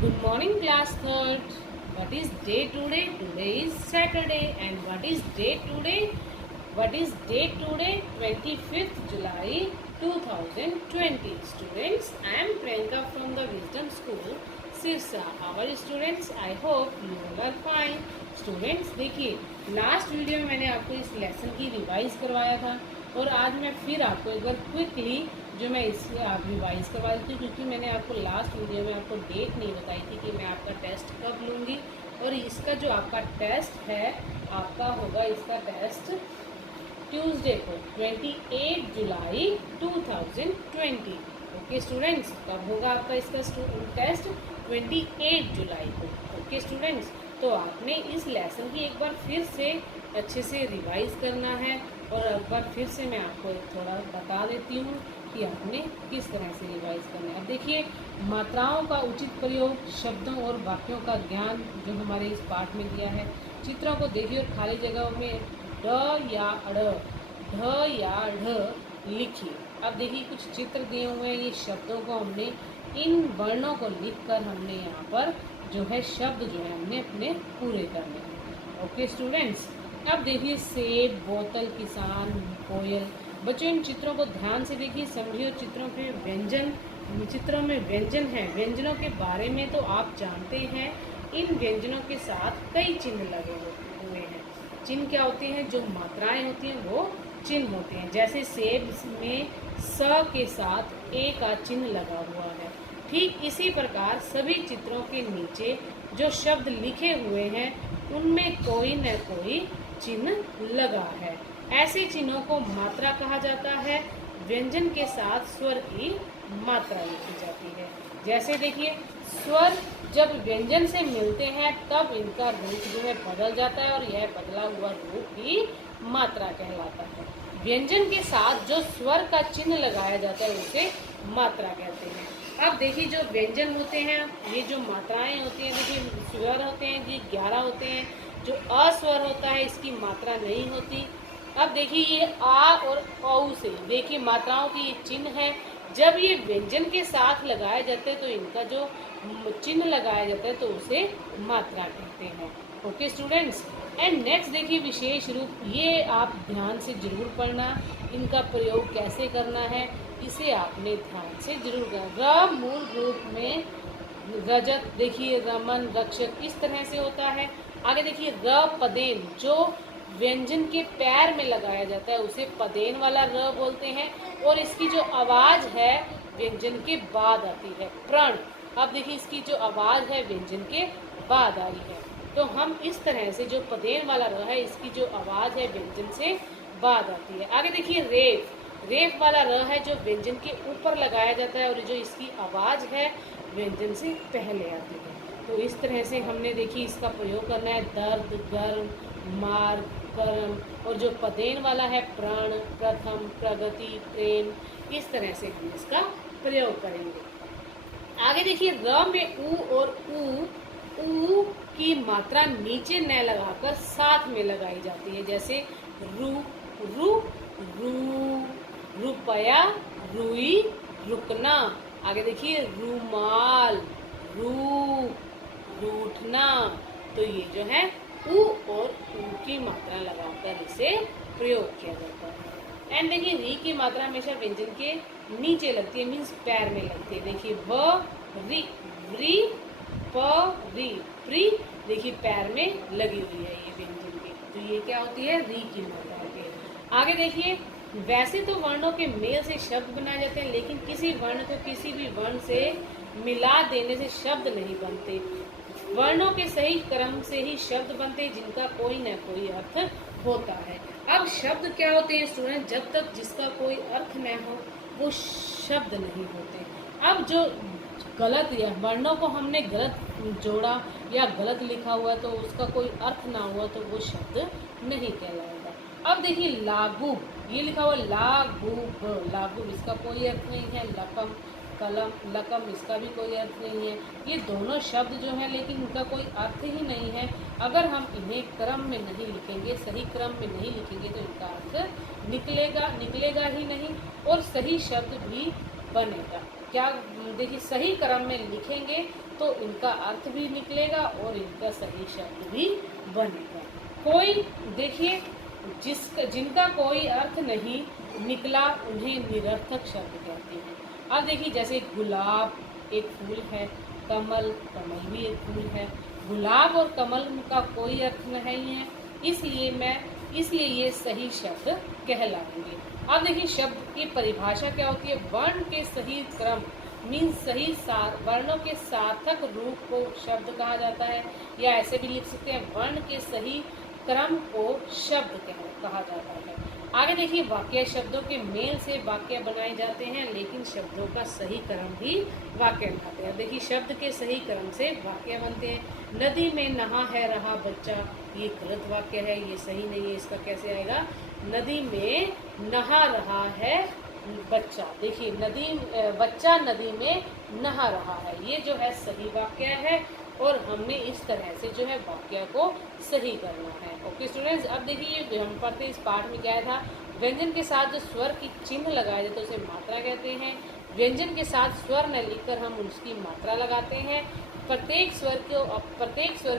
Good morning, class third. What is day today? Today is Saturday. And what is day today? What is date today? 25th July 2020. Students, I am Priyanka from the Wisdom School, Sirsa. Our students, I hope you all are fine. Students देखिए, last video में मैंने आपको इस lesson की revise करवाया था और आज मैं फिर आपको एक बार क्विकली जो मैं इससे आप रिवाइज करवा देती हूँ, क्योंकि मैंने आपको लास्ट वीडियो में आपको डेट नहीं बताई थी कि मैं आपका टेस्ट कब लूँगी। और इसका जो आपका टेस्ट है, आपका होगा इसका टेस्ट ट्यूसडे को 28 जुलाई 2020। ओके स्टूडेंट्स, कब होगा आपका इसका टेस्ट? 28 जुलाई को। ओके स्टूडेंट्स, तो आपने इस लेसन की एक बार फिर से अच्छे से रिवाइज करना है और एक बार फिर से मैं आपको थोड़ा बता देती हूँ कि आपने किस तरह से रिवाइज करना है। अब देखिए, मात्राओं का उचित प्रयोग, शब्दों और वाक्यों का ज्ञान जो हमारे इस पाठ में दिया है। चित्रों को देखिए और खाली जगहों में ड या अड़, ढ या ढ लिखिए। अब देखिए, कुछ चित्र दिए हुए हैं, ये शब्दों को हमने इन वर्णों को लिखकर हमने यहाँ पर जो है शब्द जो है हमने अपने पूरे करने हैं। ओके स्टूडेंट्स, अब देखिए सेब, बोतल, किसान, कोयल। बच्चों, इन चित्रों को ध्यान से देखिए, समझिए और चित्रों के व्यंजन, चित्रों में व्यंजन हैं। व्यंजनों के बारे में तो आप जानते हैं, इन व्यंजनों के साथ कई चिन्ह लगे हुए हैं। चिन्ह क्या होते हैं? जो मात्राएं होती हैं वो चिन्ह होते हैं। जैसे सेब में स के साथ ए का चिन्ह लगा हुआ है। ठीक इसी प्रकार सभी चित्रों के नीचे जो शब्द लिखे हुए हैं उनमें कोई न कोई चिन्ह लगा है। ऐसे चिन्हों को मात्रा कहा जाता है। व्यंजन के साथ स्वर की मात्रा लिखी जाती है। जैसे देखिए, स्वर जब व्यंजन से मिलते हैं तब इनका रूप जो है बदल जाता है और यह बदला हुआ रूप ही मात्रा कहलाता है। व्यंजन के साथ जो स्वर का चिन्ह लगाया जाता है उसे मात्रा कहते हैं। अब देखिए, जो व्यंजन होते हैं, ये जो मात्राएं होती हैं, देखिए स्वर होते हैं जी 11 होते हैं। जो अस्वर होता है इसकी मात्रा नहीं होती। अब देखिए, ये आ और औ से देखिए मात्राओं की ये चिन्ह है। जब ये व्यंजन के साथ लगाए जाते हैं तो इनका जो चिन्ह लगाया जाता है तो उसे मात्रा कहते हैं। ओके स्टूडेंट्स, एंड नेक्स्ट देखिए विशेष रूप, ये आप ध्यान से जरूर पढ़ना। इनका प्रयोग कैसे करना है इसे आपने ध्यान से जरूर करना। र मूल रूप में रजत, देखिए रमन, रक्षक, इस तरह से होता है। आगे देखिए, र पदेन, जो व्यंजन के पैर में लगाया जाता है उसे पदेन वाला र बोलते हैं और इसकी जो आवाज है व्यंजन के बाद आती है। प्रण, अब देखिए इसकी जो आवाज है व्यंजन के बाद आई है। तो हम इस तरह से जो पदेन वाला र है इसकी जो आवाज है व्यंजन से बाद आती है। आगे देखिए, रेफ, रेफ वाला र है जो व्यंजन के ऊपर लगाया जाता है और जो इसकी आवाज है व्यंजन से पहले आती है। तो इस तरह से हमने देखिए इसका प्रयोग करना है। दर्द, गर्म, मार्ग, कर्म, और जो पदेन वाला है प्राण, प्रथम, प्रगति, प्रेम, इस तरह से हम इसका प्रयोग करेंगे। आगे देखिए, र में ऊ और ऊ की मात्रा नीचे न लगाकर साथ में लगाई जाती है। जैसे रू, रू, रू, रुपया, रुई, रुकना। आगे देखिए, रूमाल, रू, रूठना। तो ये जो है ऊ और ऊ की मात्रा लगाकर इसे प्रयोग किया जाता है। एंड देखिए, री की मात्रा हमेशा व्यंजन के नीचे लगती है, मीन्स पैर में लगती है। देखिए, व, री, व्री, प, री, प्री, देखिए पैर में लगी हुई है ये व्यंजन की। तो ये क्या होती है? री की मात्रा होती है। आगे देखिए, वैसे तो वर्णों के मेल से शब्द बनाए जाते हैं, लेकिन किसी वर्ण को किसी भी वर्ण से मिला देने से शब्द नहीं बनते। वर्णों के सही क्रम से ही शब्द बनते हैं जिनका कोई न कोई अर्थ होता है। अब शब्द क्या होते हैं स्टूडेंट? जब तक जिसका कोई अर्थ न हो वो शब्द नहीं होते। अब जो गलत या वर्णों को हमने गलत जोड़ा या गलत लिखा हुआ तो उसका कोई अर्थ ना हुआ तो वो शब्द नहीं कहलाएगा। अब देखिए, लागू, ये लिखा हुआ लागू, लागू, इसका कोई अर्थ नहीं है। लकम, कलम, लकम, इसका भी कोई अर्थ नहीं है। ये दोनों शब्द जो हैं लेकिन इनका कोई अर्थ ही नहीं है। अगर हम इन्हें क्रम में नहीं लिखेंगे, सही क्रम में नहीं लिखेंगे तो इनका अर्थ निकलेगा ही नहीं और सही शब्द भी बनेगा। क्या देखिए सही क्रम में लिखेंगे तो इनका अर्थ भी निकलेगा और इनका सही शब्द भी बनेगा। कोई देखिए जिनका कोई अर्थ नहीं निकला उन्हें निरर्थक शब्द कहते हैं। अब देखिए जैसे गुलाब एक फूल है, कमल कमल भी एक फूल है। गुलाब और कमल का कोई अर्थ नहीं है, इसलिए ये सही शब्द कहलाएंगे। अब देखिए शब्द की परिभाषा क्या होती है। वर्ण के सही क्रम मीन्स सही वर्णों के सार्थक रूप को शब्द कहा जाता है, या ऐसे भी लिख सकते हैं वर्ण के सही क्रम को शब्द कहा जाता है। आगे देखिए वाक्य शब्दों के मेल से वाक्य बनाए जाते हैं, लेकिन शब्दों का सही क्रम ही वाक्य बनाते हैं। देखिए शब्द के सही क्रम से वाक्य बनते हैं। नदी में नहा है रहा बच्चा, ये गलत वाक्य है, ये सही नहीं है, इसका कैसे आएगा। नदी में नहा रहा है बच्चा, देखिए बच्चा नदी में नहा रहा है, ये जो है सही वाक्य है और हमने इस तरह से जो है वाक्य को सही करना है। ओके स्टूडेंट्स, अब देखिए हम पढ़ते इस पाठ में क्या था। व्यंजन के साथ जो स्वर की चिन्ह लगाए जाते हैं उसे मात्रा कहते हैं। व्यंजन के साथ स्वर न लिखकर हम उसकी मात्रा लगाते हैं। प्रत्येक स्वर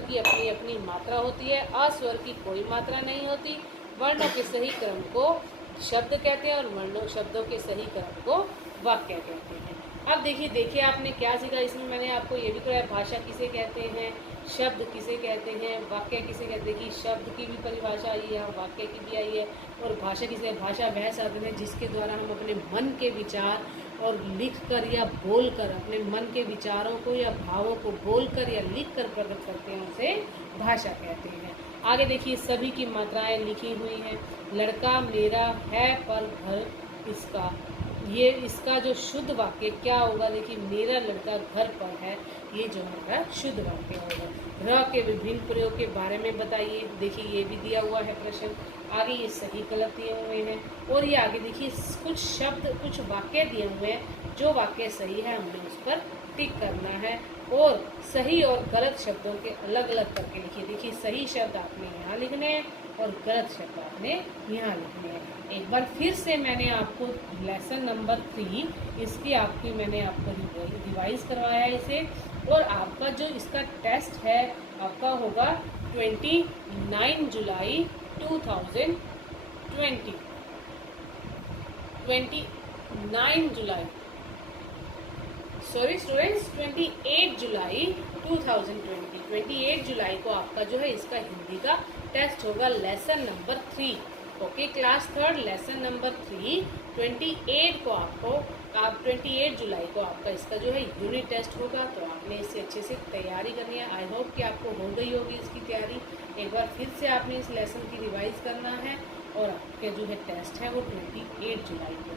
की अपनी अपनी मात्रा होती है, अस्वर की कोई मात्रा नहीं होती। वर्णों के सही क्रम को शब्द कहते हैं और वर्णों शब्दों के सही क्रम को वाक्य कहते हैं। अब देखिए आपने क्या सीखा इसमें। मैंने आपको ये भी कराया भाषा किसे कहते हैं, शब्द किसे कहते हैं, वाक्य किसे कहते हैं। कि शब्द की भी परिभाषा आई है, वाक्य की भी आई है। और भाषा किसे, भाषा वह साधन है जिसके द्वारा हम अपने मन के विचार और लिखकर या बोलकर अपने मन के विचारों को या भावों को बोलकर या लिखकर प्रकट करते हैं, उसे भाषा कहते हैं। आगे देखिए सभी की मात्राएं लिखी हुई हैं। लड़का मेरा है पर घर इसका, ये इसका जो शुद्ध वाक्य क्या होगा। देखिए मेरा लड़का घर पर है, ये जो हमारा शुद्ध वाक्य होगा। र के विभिन्न प्रयोग के बारे में बताइए, देखिए ये भी दिया हुआ है प्रश्न। आगे ये सही गलत दिए हुए हैं और ये आगे देखिए कुछ शब्द कुछ वाक्य दिए हुए हैं, जो वाक्य सही है हमने उस पर टिक करना है और सही और गलत शब्दों के अलग अलग करके लिखिए। देखिए सही शब्द आपने यहाँ लिखने हैं और गलत शब्द आपने यहाँ लिखने हैं। एक बार फिर से मैंने आपको लेसन नंबर 3 इसकी मैंने आपको रिवाइज करवाया है इसे। और आपका जो इसका टेस्ट है आपका होगा 29 जुलाई 2020। 29 जुलाई सॉरी स्टूडेंट्स 28 जुलाई 2020। 28 जुलाई को आपका जो है इसका हिंदी का टेस्ट होगा lesson number 3। Okay class 3 lesson number 3 28 को आपको 28 जुलाई को आपका इसका जो है यूनिट टेस्ट होगा। तो आपने इससे अच्छे से तैयारी करनी है। आई होप कि आपको हो गई होगी इसकी तैयारी। एक बार फिर से आपने इस लेसन की रिवाइज करना है और आपके जो है टेस्ट है वो 28 जुलाई को।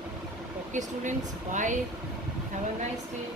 Okay students, bye, have a nice day.